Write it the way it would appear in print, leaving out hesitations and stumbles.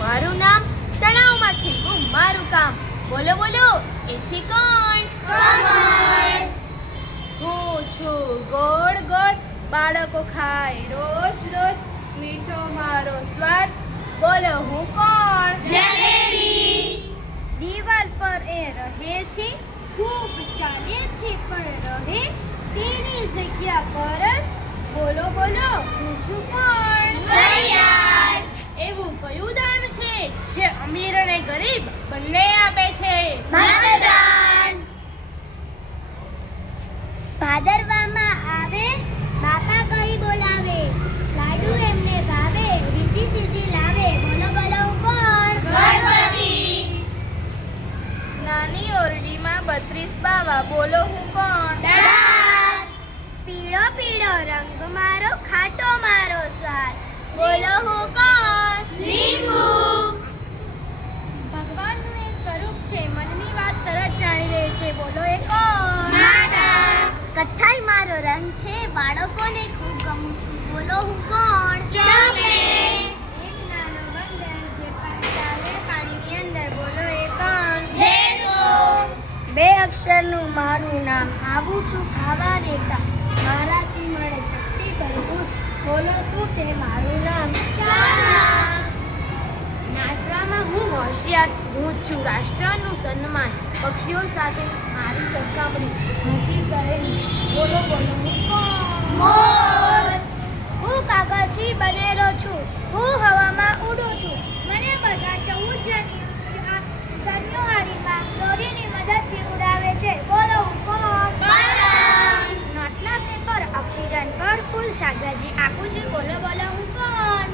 મારું નામ તણાવમાં ખીલવું મારું કામ. બોલો બોલો, એ છે કોણ? કમળ. હું છું ગોળ ગોળ, બાળકો ખાય રોજ રોજ, મીઠો મારો સ્વાદ. બોલો હું કોણ? જલેબી. દિવાલ પર એ રહે છે, ખૂબ ચાલે છે પણ રહે તેની જગ્યા પર જ. બોલો બોલો, હું છું કોણ? ઘડિયાળ. એવું કયું દાન છે જે અમીર અને ગરીબ બંને આપે છે? મતદાન. ભાદરવામાં આવે, બાપા કહી બોલાવે, લાડુ એમને ભાવે, રીતિ સીધી લાવે. બોલો બોલો, હું કોણ? ગણપતિ. નાની ઓરડીમાં 32 બાવા. બોલો હું કોણ? દાંત. પીળો પીળો રંગ મારો, ખાટો મારો સ્વાદ. બોલો હું કોણ? લીંબુ. ભગવાનનું એ સ્વરૂપ છે, મનની વાત તરત જાણી લે છે. બોલો એ કોણ? માતા. કથ્થાઈ મારો રંગ છે, બાળકોને ખૂબ ગમું છું. બોલો હું કોણ? ચોકલેટ. એક નાનો બંદર જે ચાલે પાણીની અંદર. બોલો એ કોણ? લેગો. 2 અક્ષરનું મારું નામ, આવું છું ખાવા રેખા, મારાથી મળે શક્તિ ભરપૂર. બોલો શું છે મારું નામ? ચણા. નાચવામાં હું હોશિયાર, હું જ છું રાષ્ટ્રનું સન્માન. પક્ષીઓ સાથે મારી સરખામણી નથી સહેલી. બોલો બોલો હું કોણ? મોર. હું કાગળથી બનેલો છું, હું હવામાં ઉડું છું. મને બધા 14 જાન્યુઆરીમાં દોરીની મદદથી ઉડાવે છે. બોલો હું કોણ? પતંગ. નોટના પેપર, ઓક્સિજન, ફળ ફૂલ શાકભાજી આપું છું. બોલો બોલો હું કોણ?